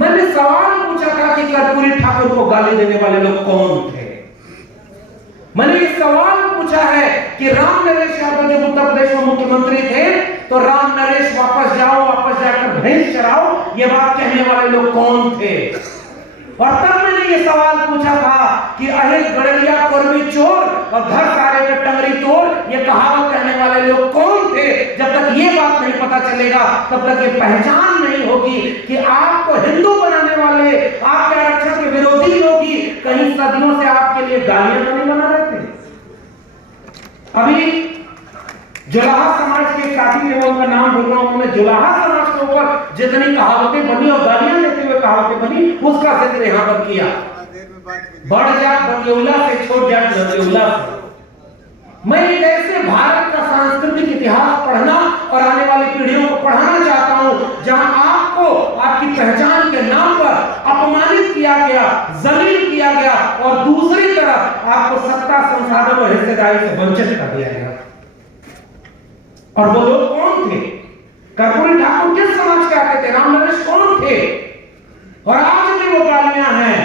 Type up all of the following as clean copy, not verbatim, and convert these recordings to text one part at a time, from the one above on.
मैंने सवाल पूछा था कि कर्पूरी ठाकुर को गाली देने वाले लोग कौन थे। मैंने ये सवाल पूछा है कि राम नरेश यादव जब उत्तर प्रदेश में मुख्यमंत्री थे तो राम नरेश वापस जाओ, वापस जाकर भैंस चराओ, ये बात कहने वाले लोग कौन थे। और तब मैंने ये सवाल पूछा था कि अहिल गड़रिया कुर्मी चोर और घर सारे के टंगरी तोड़, ये कहावत कहने वाले लोग कौन थे। जब तक ये बात नहीं पता चलेगा तब तक ये पहचान नहीं होगी कि आपको हिंदू बनाने वाले, आपके आरक्षण के विरोधी लोग ही कहीं सदियों से आपके लिए गालियां तो नहीं बना रहे थे। अभी जुलाहा समाज के साथी थे, उनका नाम बोल रहा हूं, उन्होंने जुलाहा समाज के ऊपर जितनी कहावतें बनी और गालियां देते हुए कहावतें बनी उसका जिक्र यहां पर किया। बढ़ जात बतियौला से छोड़ जात बतियौला से। मैं एक ऐसे भारत का सांस्कृतिक इतिहास पढ़ना और आने वाली पीढ़ियों को पढ़ाना चाहता हूं जहां आपको आपकी पहचान के नाम पर अपमानित किया गया, जलील किया गया और दूसरी तरफ आपको सत्ता, संसाधन और हिस्सेदारी से वंचित कर दिया गया। और वो लोग कौन थे? कर्पूरी ठाकुर किस समाज के आते थे? राम नरेश कौन थे? और आज भी वो गालियां हैं।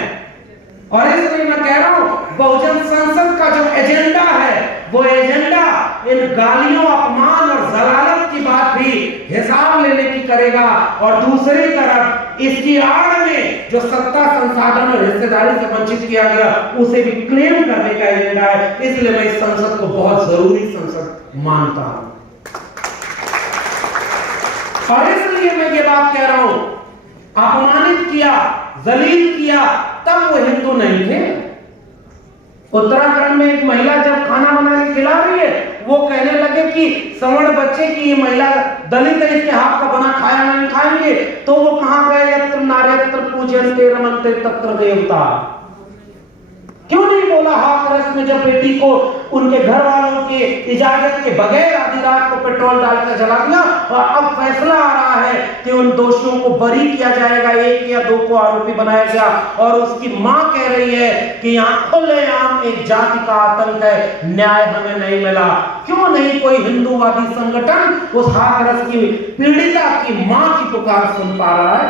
और इसलिए मैं कह रहा हूं बहुजन संसद का जो एजेंडा है वो एजेंडा इन गालियों, अपमान और जलालत की बात भी हिसाब लेने की करेगा और दूसरी तरफ इसकी आड़ में जो सत्ता, संसाधन और हिस्सेदारी से वंचित किया गया उसे भी क्लेम करने का एजेंडा है। इसलिए मैं इस संसद को बहुत जरूरी संसद मानता हूं और इसलिए मैं ये बात कह रहा हूं, अपमानित किया, जलील किया, तब वो हिंदू नहीं थे। उत्तराखंड में एक महिला जब खाना बना के खिला रही है, वो कहने लगे कि सवर्ण बच्चे की ये महिला दलित है, इसके हाथ का बना खाया नहीं खाएंगे। तो वो कहां गए? यत्र नार्यत्र पूज्यन्ते रमन्ते तत्र देवता। क्यों नहीं बोला हाथरस में जब बेटी को उनके घर वालों के इजाजत के बगैर आधी रात को पेट्रोल डालकर जला दिया और अब फैसला आ रहा है कि उन दोषियों को बरी किया जाएगा, 1 या 2 को आरोपी बनाया गया। और उसकी मां कह रही है कि यहाँ खुलेआम एक जाति का आतंक है, न्याय हमें नहीं मिला। क्यों नहीं कोई हिंदूवादी संगठन उस हाथरस की पीड़िता की मां की पुकार सुन पा रहा है?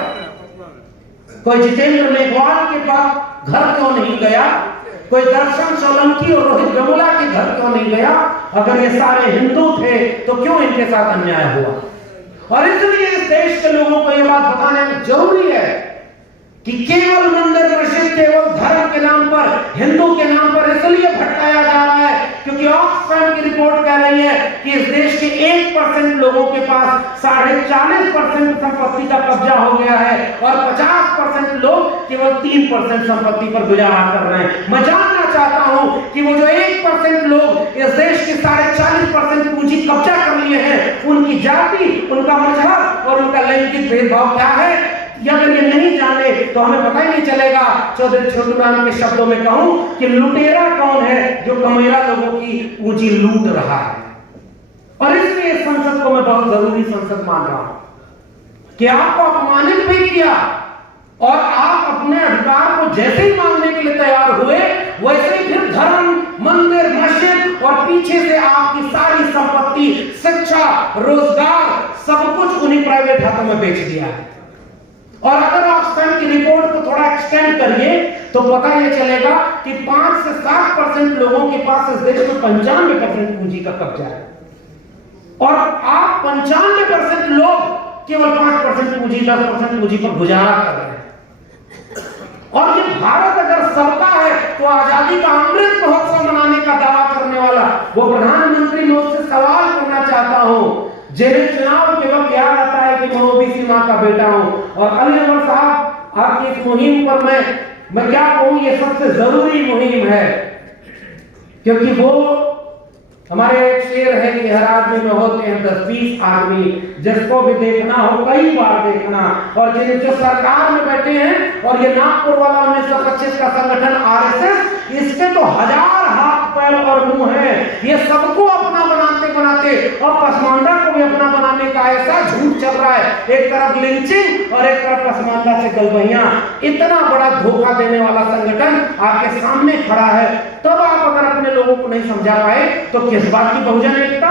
कोई जितेंद्र मेघवाल के पास घर क्यों नहीं गया? कोई दर्शन सोलंकी और रोहित गमुला के घर क्यों नहीं गया? अगर ये सारे हिंदू थे तो क्यों इनके साथ अन्याय हुआ? और इसलिए इस देश के लोगों को यह बात बताना जरूरी है कि केवल मंदिर, मस्जिद केवल धर्म के नाम पर, हिंदू के नाम पर इसलिए भटकाया जा रहा है क्योंकि ऑक्सफैम की रिपोर्ट कह रही है कि इस देश के 1% लोगों के पास 40.5% संपत्ति का कब्जा हो गया है और 50% लोग केवल 3% संपत्ति पर गुजारा कर रहे हैं। मैं जानना चाहता हूं कि वो जो 1% लोग इस देश के 40% पूंजी कब्जा कर लिए हैं, उनकी जाति, उनका मजहब और उनका लैंगिक भेदभाव क्या है? अगर ये नहीं जाने तो हमें पता ही नहीं चलेगा। चौधरी छोटूराम के शब्दों में कहूं कि लुटेरा कौन है जो कमेरा लोगों की पूंजी लूट रहा है। और इसलिए इस संसद को मैं बहुत जरूरी संसद मान रहा हूं कि आपको अपमानित भी किया और आप अपने अधिकार को जैसे ही मांगने के लिए तैयार हुए वैसे ही फिर धर्म, मंदिर, मस्जिद और पीछे से आपकी सारी संपत्ति, शिक्षा, रोजगार सब कुछ उन्हीं प्राइवेट हाथों में बेच दिया है। और अगर आप ऑक्सफैम की रिपोर्ट को थोड़ा एक्सटेंड करिए तो पता यह चलेगा कि 5 से 7% लोगों के पास इस देश में 95% पूंजी का कब्जा है और आप 95% लोग केवल 5% पूंजी, 10% पूंजी पर गुजारा कर रहे हैं। और ये भारत अगर सबका है तो आजादी का अमृत महोत्सव मनाने का दावा करने वाला वो प्रधानमंत्री, मैं उससे सवाल करना चाहता हूं जिन्हें चुनाव के वक्त याद आता है कि मैं ओबीसी मां का बेटा हूं। और अली अकबर साहब, आपकी इस मुहिम पर मैं क्या कहूं, ये सबसे जरूरी मुहिम है क्योंकि वो हमारे एक शेर है कि हर आदमी में होते हैं 10-20 आदमी, जिसको भी देखना हो कई बार देखना। और जिन्हें जो सरकार में बैठे हैं और ये नागपुर वाला 1925 का संगठन आरएसएस, इसके तो 1000 हाथ, पैर और मुंह है। ये सबको अपना बनाते बनाते और पसमानदा को भी अपना बनाने का ऐसा झूठ चल रहा है। एक तरफ लिंचिंग और एक तरफ पसमानदा से गलबहियां। इतना बड़ा धोखा देने वाला संगठन आपके सामने खड़ा है, तब आप अगर अपने लोगों को नहीं समझा पाए तो किस बात की बहुजन एकता?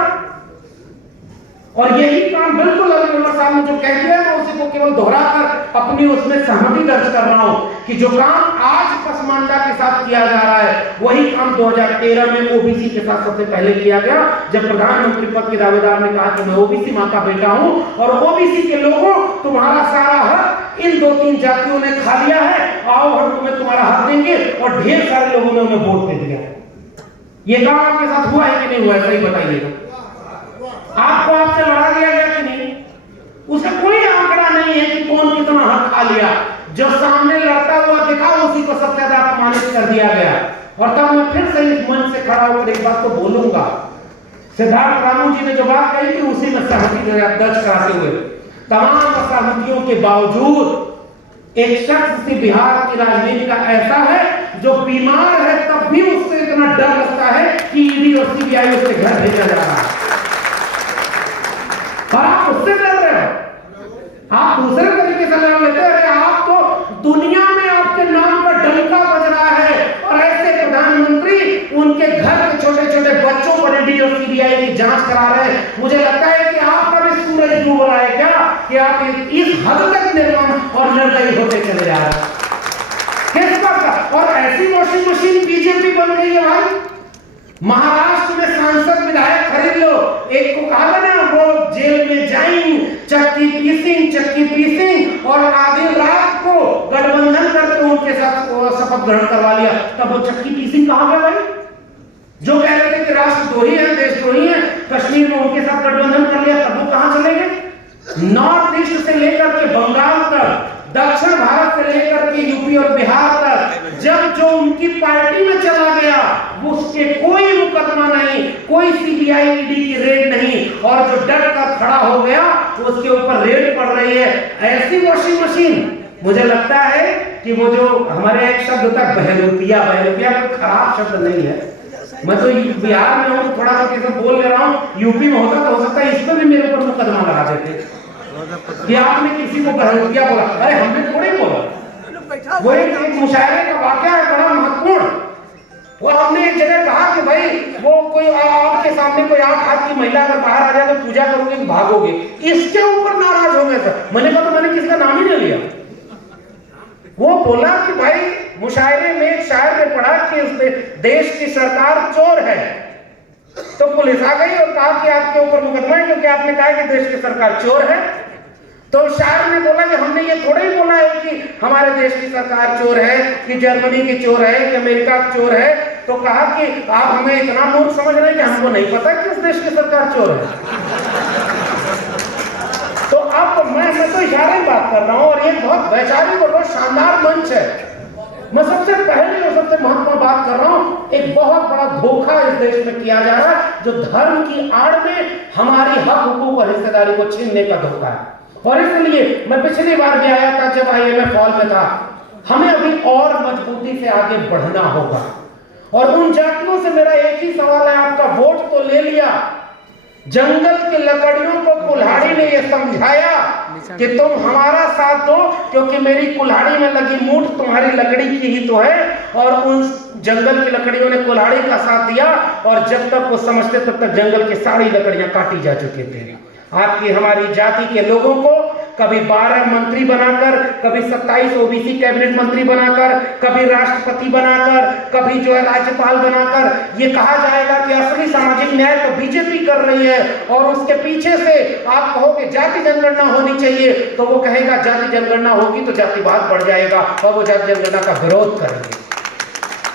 और यही काम बिल्कुल अली साहब ने जो कह दिया है, मैं उसी को केवल दोहराकर अपनी उसमें सहमति दर्ज कर रहा हूं कि जो काम आज पसमानदा के साथ किया जा रहा है वही काम 2013 में ओबीसी के साथ सबसे पहले किया गया, जब प्रधानमंत्री पद के दावेदार ने कहा कि मैं ओबीसी मां का बेटा हूं और ओबीसी के लोगों तुम्हारा सारा हक इन 2-3 जातियों ने खा लिया है, आओ हम तुम्हें तुम्हारा हक देंगे, और ढेर सारे लोगों ने उन्हें वोट दे दिया। ये काम आपके साथ हुआ है कि नहीं हुआ है, सही बताइएगा। आपको आपसे लड़ा दिया गया कि नहीं? उसका कोई आंकड़ा नहीं है कि कौन कितना हक खा लिया। जो सामने लड़ता हुआ दिखा उसी को सबसे ज्यादा अपमानित कर दिया गया। और तब मैं फिर से इस मंच से खड़ा होकर एक बात तो बोलूंगा, सिद्धार्थ रामू जी ने जो बात कही थी उसी में सहमति दर्ज कराते हुए, तमाम असहमतियों के बावजूद एक शख्स से बिहार की राजनीति का ऐसा है जो बीमार है तब भी उससे इतना डर लगता है कि ईडी और सीबीआई उसके घर भेजा जा रहा है, और आप उससे डर रहे हो। आप दूसरे तरीके से नाम लेते हैं, आप तो दुनिया में आपके नाम का डंका बज रहा है, और ऐसे प्रधानमंत्री उनके घर के छोटे छोटे बच्चों पर ईडी और सीबीआई की जांच करा रहे हैं। मुझे लगता है कि आपका भी सूरज डूब रहा है क्या, कि आप इस हद तक निर्मम और निर्दयी होते चले जा रहे हैं। किस बात का? और ऐसी वॉशिंग मशीन बीजेपी बन गई है भाई, महाराष्ट्र में सांसद विधायक खरीद लो। एक को कहा ना वो जेल में जाएंगे चक्की पीसिंग, और आधी रात को गठबंधन करके उनके साथ शपथ ग्रहण करवा लिया। तब वो चक्की पीसिंग कहां गया भाई? जो कह रहे थे कि राष्ट्रद्रोही है, देशद्रोही है, कश्मीर में उनके साथ गठबंधन कर लिया, तब वो कहां चले गए? नॉर्थ ईस्ट से लेकर के बंगाल तक, दक्षिण भारत से लेकर के यूपी और बिहार तक, जब जो उनकी पार्टी में चला गया उसके कोई मुकदमा नहीं, कोई सीबीआई ईडी की रेड नहीं, और जो डट कर खड़ा हो गया उसके ऊपर रेड पड़ रही है। ऐसी वॉशिंग मशीन, मुझे लगता है कि वो जो हमारे एक शब्द होता है बहरूपिया कोई खराब शब्द नहीं है। मैं तो बिहार में हूँ, थोड़ा सा कैसे बोल ले रहा हूँ, यूपी में होता तो हो सकता है इस पर भी मेरे ऊपर मुकदमा लगा देते कि आपने किसी को बहरूपिया बोला। अरे हमने थोड़े बोला, वो एक मुशायरे का वाकया है बड़ा महत्वपूर्ण। वो हमने एक जगह कहा कि भाई वो कोई आपके सामने कोई 8 हाथ की महिला अगर बाहर आ जाए तो पूजा करोगे कि भागोगे, इसके ऊपर नाराज हो गए सर। मैंने कहा तो मैंने किसी का नाम ही नहीं लिया। वो बोला कि भाई मुशायरे में एक शायर ने पढ़ा कि देश की सरकार चोर है, तो पुलिस आ गई और कहा कि आपके ऊपर मुकदमा है क्योंकि आपने कहा कि देश की सरकार चोर है। तो शायर ने बोला कि हमने ये थोड़ा ही बोला है कि हमारे देश की सरकार चोर है, कि जर्मनी की चोर है, कि अमेरिका की चोर है। तो कहा कि आप हमें इतना मूर्ख समझ रहे हैं कि हमको नहीं पता कि इस देश की सरकार चोर है। तो अब मैं तो इशारे में बात कर रहा हूं, और ये बहुत वैचारिक और बहुत शानदार मंच है। मैं सबसे पहले और सबसे महत्वपूर्ण बात कर रहा हूं, एक बहुत बड़ा धोखा इस देश में किया जा रहा है जो धर्म की आड़ में हमारी हक हुकूक और हिस्सेदारी को छीनने का धोखा है। और इसलिए मैं पिछली बार भी आया था जब IMF हॉल में था, हमें अभी और मजबूती से आगे बढ़ना होगा। और उन जातियों से मेरा एक ही सवाल है, आपका वोट तो ले लिया, जंगल की लकड़ियों को कुल्हाड़ी ने यह समझाया कि तुम हमारा साथ दो क्योंकि मेरी कुल्हाड़ी में लगी मूठ तुम्हारी लकड़ी की ही तो है। और उन जंगल की लकड़ियों ने कुल्हाड़ी का साथ दिया, और जब तक वो समझते तब तक जंगल की सारी लकड़ियां काटी जा चुकी थी। आपकी हमारी जाति के लोगों को कभी 12 मंत्री बनाकर, कभी 27 ओबीसी कैबिनेट मंत्री बनाकर, कभी राष्ट्रपति बनाकर, कभी जो है राज्यपाल बनाकर ये कहा जाएगा कि असली सामाजिक न्याय तो बीजेपी कर रही है। और उसके पीछे से आप कहोगे जाति जनगणना होनी चाहिए, तो वो कहेगा जाति जनगणना होगी तो जातिवाद बढ़ जाएगा, और वो जाति जनगणना का विरोध करेंगे।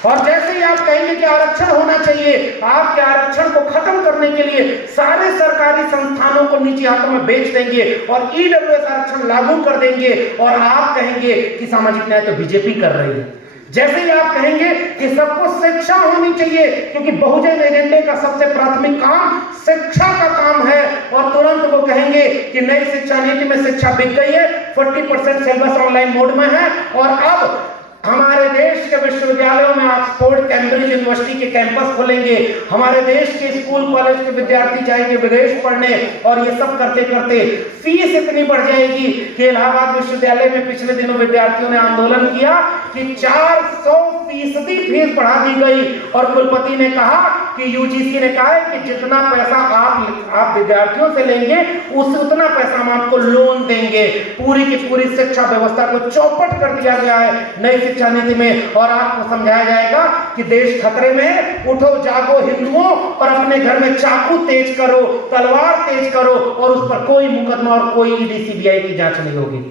और जैसे ही आप कहेंगे कि आरक्षण होना चाहिए, आपके आरक्षण को खत्म करने के लिए सारे सरकारी संस्थानों को निजी हाथों में बेच देंगे और ईडब्ल्यूएस आरक्षण लागू कर देंगे, और आप कहेंगे कि सामाजिक न्याय तो बीजेपी कर रही है। जैसे ही आप कहेंगे कि सबको शिक्षा होनी चाहिए क्योंकि बहुजन एजेंडे का सबसे प्राथमिक काम शिक्षा का काम है, और तुरंत वो कहेंगे कि नई शिक्षा नीति में शिक्षा बिक गई है, 40% सिलेबस ऑनलाइन मोड में है, और अब हमारे देश के विश्वविद्यालयों में ऑक्सफोर्ड कैम्ब्रिज यूनिवर्सिटी के कैंपस खुलेंगे, हमारे देश के स्कूल कॉलेज के विद्यार्थी जाएंगे विदेश पढ़ने, और ये सब करते करते फीस इतनी बढ़ जाएगी कि इलाहाबाद विश्वविद्यालय में पिछले दिनों विद्यार्थियों ने आंदोलन किया कि 400% फीस बढ़ा दी गई, और कुलपति ने कहा कि यूजीसी ने कहा है कि जितना पैसा आप विद्यार्थियों से लेंगे उससे उतना पैसा हम आपको लोन देंगे। पूरी की पूरी शिक्षा व्यवस्था को चौपट कर दिया गया है नई शिक्षा नीति में, और आपको समझाया जाएगा कि देश खतरे में है, उठो जागो हिंदुओं और अपने घर में चाकू तेज करो, तलवार तेज करो, और उस पर कोई मुकदमा और कोई ईडी सीबीआई की जांच नहीं होगी।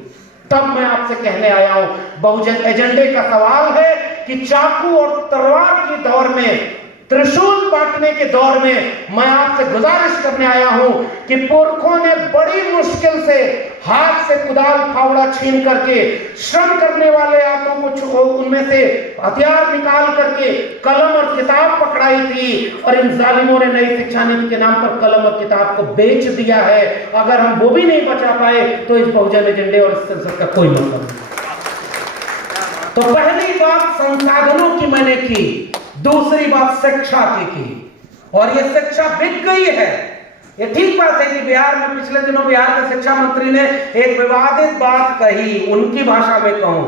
तब मैं आपसे कहने आया हूं, बहुजन एजेंडे का सवाल है कि चाकू और तलवार के दौर में, त्रिशूल बांटने के दौर में मैं आपसे गुजारिश करने आया हूं कि पुरखों ने बड़ी मुश्किल से हाथ से कुदाल फावड़ा छीन करके श्रम करने वाले हाथों को उनमें से हथियार निकाल करके कलम और किताब पकड़ाई थी, और इन जालिमों ने नई शिक्षा नीति के नाम पर कलम और किताब को बेच दिया है। अगर हम वो भी नहीं बचा पाए तो इस बहुजन एजेंडे और इस संसद का कोई मतलब नहीं। तो पहली बात संसाधनों की मैंने की, दूसरी बात शिक्षा की, और ये शिक्षा बिक गई है। ये ठीक बात है कि बिहार में पिछले दिनों बिहार के शिक्षा मंत्री ने एक विवादित बात कही, उनकी भाषा में कहूं,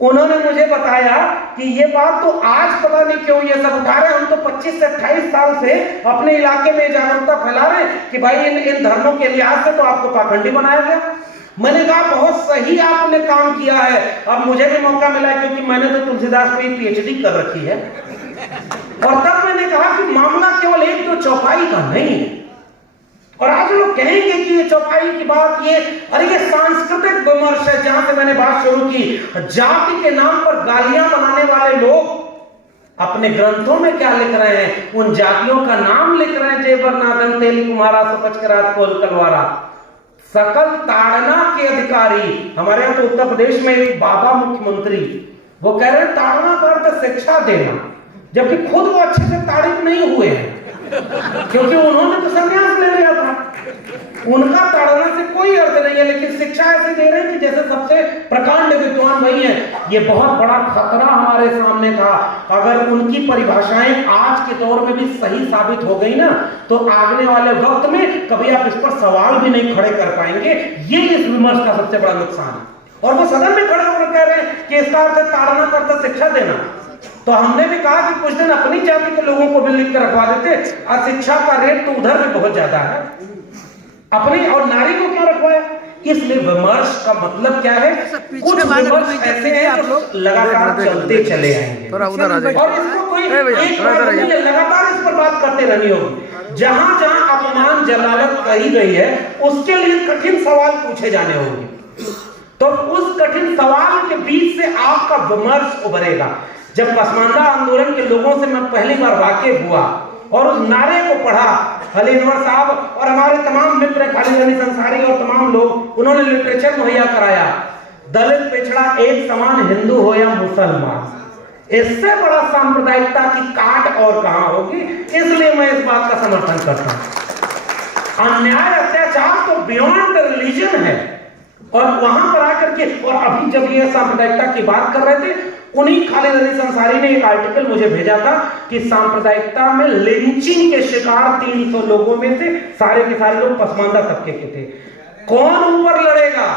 उन्होंने मुझे बताया कि ये बात तो आज पता नहीं क्यों ये सब उठा रहे हैं, हम तो 25 से 28 साल से अपने इलाके में जागरूकता फैला रहे हैं कि भाई इन धर्मों के लिहाज से तो आपको पाखंडी बनाया गया। मैंने कहा बहुत सही आपने काम किया है। अब मुझे भी मौका मिला है क्योंकि मैंने तो तुलसीदास पे पीएचडी कर रखी है, और तब मैंने कहा कि मामला केवल एक तो चौपाई का नहीं है। और आज लोग कहेंगे कि ये चौपाई की बात ये सांस्कृतिक विमर्श है, जहां से मैंने बात शुरू की। जाति के नाम पर गालियां बनाने वाले लोग अपने ग्रंथों में क्या लिख रहे हैं, उन जातियों का नाम लिख रहे हैं, जेबर नादन तेली कुमारा सपच के रात कोल कलवारा, सकल ताड़ना के अधिकारी। हमारे यहाँ तो उत्तर प्रदेश में एक बाबा मुख्यमंत्री, वो कह रहे हैं ताड़ना का अर्थ शिक्षा देना, जबकि खुद वो अच्छे से तारीफ नहीं हुए हैं क्योंकि उन्होंने तो संन्यास ले लिया था। उनका ताड़ना से कोई अर्थ नहीं है, लेकिन शिक्षा ऐसे दे रहे हैं कि जैसे सबसे प्रकांड विद्वान वही है। ये बहुत बड़ा खतरा हमारे सामने था। अगर उनकी परिभाषाएं आज के दौर में भी सही साबित हो गई ना, तो आगने वाले वक्त में कभी आप इस पर सवाल भी नहीं खड़े कर पाएंगे। ये इस विमर्श का सबसे बड़ा नुकसान है। और वो सदन में खड़े होकर कह रहे हैं कि इसका अर्थ ताड़ना का अर्थ शिक्षा देना। तो हमने भी कहा कि कुछ दिन अपनी जाति के लोगों को भी लिख कर रखवा देते, अशिक्षा का रेट तो उधर भी बहुत ज्यादा है, अपनी और नारी को क्यों रखवाया। इसलिए विमर्श का मतलब क्या है, कुछ विमर्श ऐसे हैं जो लगातार चलते चले आएंगे, और इसको कोई लगातार इस पर बात करते रहनी होगी। जहां जहां अपमान जलालत कही गई है उसके लिए कठिन सवाल पूछे जाने होंगे, तो उस कठिन सवाल के बीच से आपका विमर्श उभरेगा। जब पसमानदा आंदोलन के लोगों से मैं पहली बार वाकिफ हुआ और उस नारे को पढ़ा, अली अनवर साहब और हमारे तमाम मित्र खालिद अली अंसारी और तमाम लोग, उन्होंने लिटरेचर मुहैया कराया, दलित पिछड़ा एक समान हिंदू हो या मुसलमान। इससे बड़ा सांप्रदायिकता की काट और कहां होगी। इसलिए मैं इस बात का समर्थन करता हूं। अन्याय अत्याचार तो बियॉन्ड रिलीजन है, और वहां पर आकर के, और अभी जब ये सांप्रदायिकता की बात कर रहे थे, उन्हीं खालिद अली अंसारी ने एक आर्टिकल मुझे भेजा था कि सांप्रदायिकता में लिंचिंग के शिकार 300 लोगों में से सारे के सारे लोग पसमानदा तबके के थे। कौन ऊपर लड़ेगा,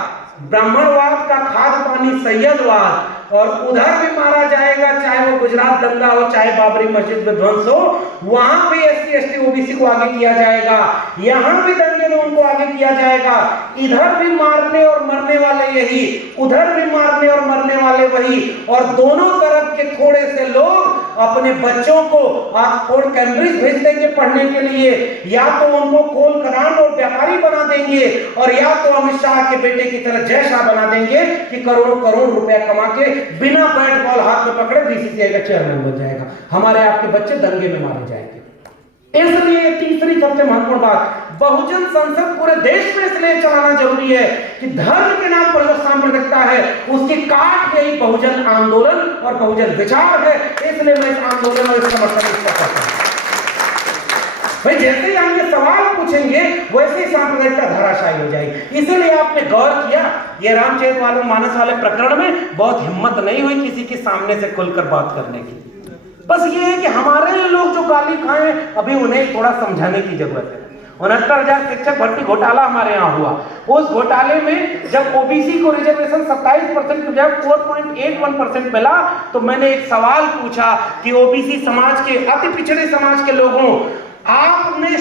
ब्राह्मणवाद का खाद पानी सैयदवाद, और उधर भी मारा जाएगा, चाहे वो गुजरात दंगा हो, चाहे बाबरी मस्जिद विध्वंस हो, वहां भी SC ST OBC को आगे किया जाएगा, यहां भी दंगे में उनको आगे किया जाएगा। इधर भी मारने और मरने वाले यही, उधर भी मारने और मरने वाले वही, और दोनों तरफ के थोड़े से लोग अपने बच्चों को ऑक्सफोर्ड कैम्ब्रिज भेज देंगे पढ़ने के लिए, या तो उनको कोल खदान और व्यापारी बना देंगे, और या तो अमित शाह के बेटे की तरह जय शाह बना देंगे कि करोड़ों करोड़ रुपया कमा के बिना बैट बॉल हाथ में पकड़े BCCI का चेयरमैन बन जाएगा। हमारे आपके बच्चे दंगे में मारे जाएंगे। इसलिए तीसरी सबसे महत्वपूर्ण बात, बहुजन संसद पूरे देश में इसलिए चलाना जरूरी है कि धर्म के नाम पर जो सांप्रदायिकता है उसकी काट यही बहुजन आंदोलन और बहुजन विचार है। इसलिए मैं इस आंदोलन और इस समर्थन करता हूं। भाई जैसे ही हम ये सवाल पूछेंगे वैसे ही सांप्रदायिकता धराशायी हो जाएगी। इसीलिए आपने गौर किया, ये रामचरितमानस वाले प्रकरण में बहुत हिम्मत नहीं हुई किसी के सामने से खुलकर बात करने की। बस ये है कि हमारे लोग जो गाली खाएं, अभी उन्हें थोड़ा समझाने की जरूरत है। 69,000 शिक्षक भर्ती घोटाला हमारे यहाँ हुआ। उस घोटाले में जब ओबीसी को रिजर्वेशन 27% की बजाय 4.81% मिला, तो मैंने एक सवाल पूछा कि ओबीसी समाज के, अति पिछड़े समाज के लोगों, आपने